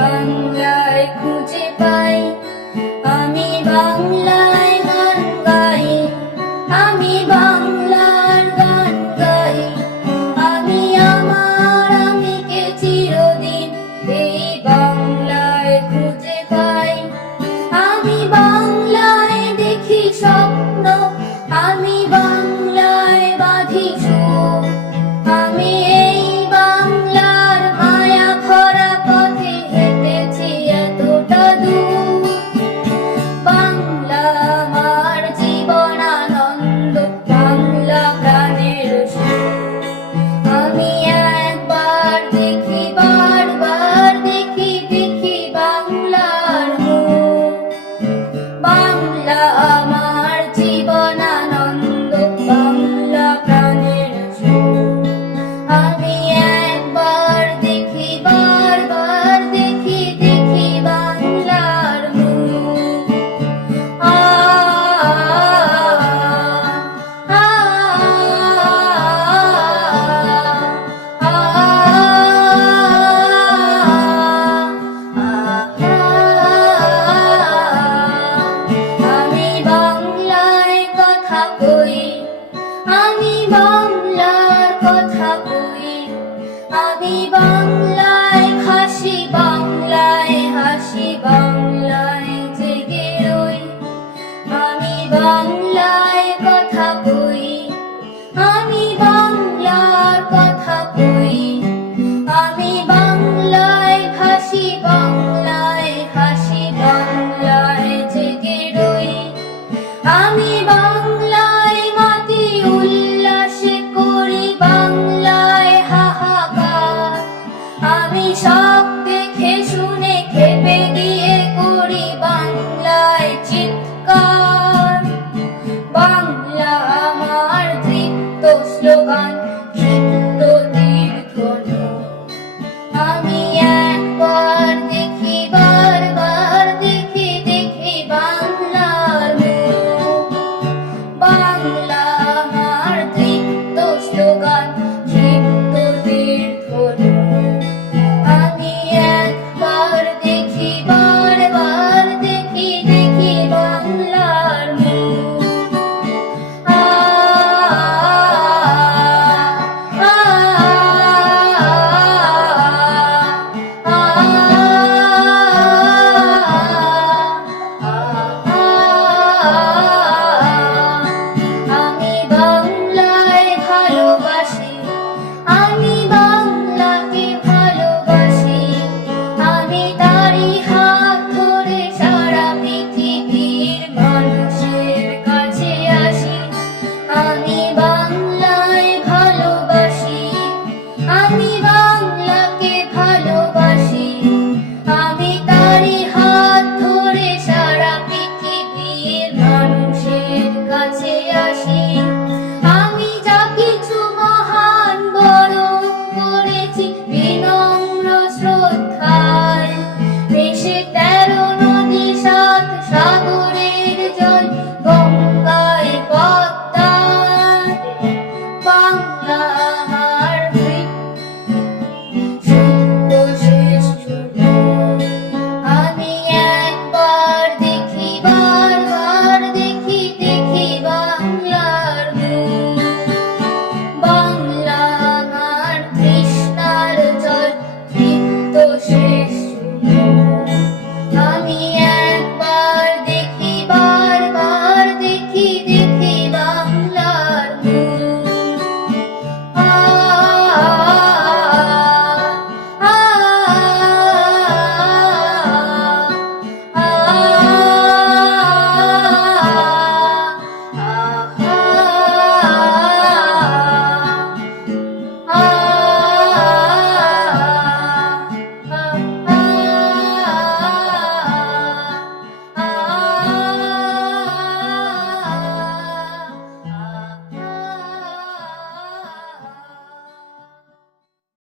বাংলায় খুঁজে পাই, আমি বাংলায় গান গাই, আমি বাংলার গান গাই। আমি আমার আমিকে চিরদিন এই বাংলায় খুঁজে পাই। আমি বাংলায় দেখি স্বপ্ন, আমি বাংলায় বাঁধি সুর। আমি এই বাংলার মায়া ভরা পথে হেঁটেছি এতটা দূর। বাংলা আমার জীবন আনন্দ, বাংলা প্রাণের সুর। আমি একবার দেখি, বারবার দেখি, দেখি বাংলার মুখ। বাংলা আমার জীবন আনন্দ, বাংলা প্রাণের সুর। আমি একবার দেখি, বারবার দেখি, দেখি বাংলার মুখ। আ আ আমি বাংলায় কথা কই, আমি বাংলার কথা কই, আমি বাংলা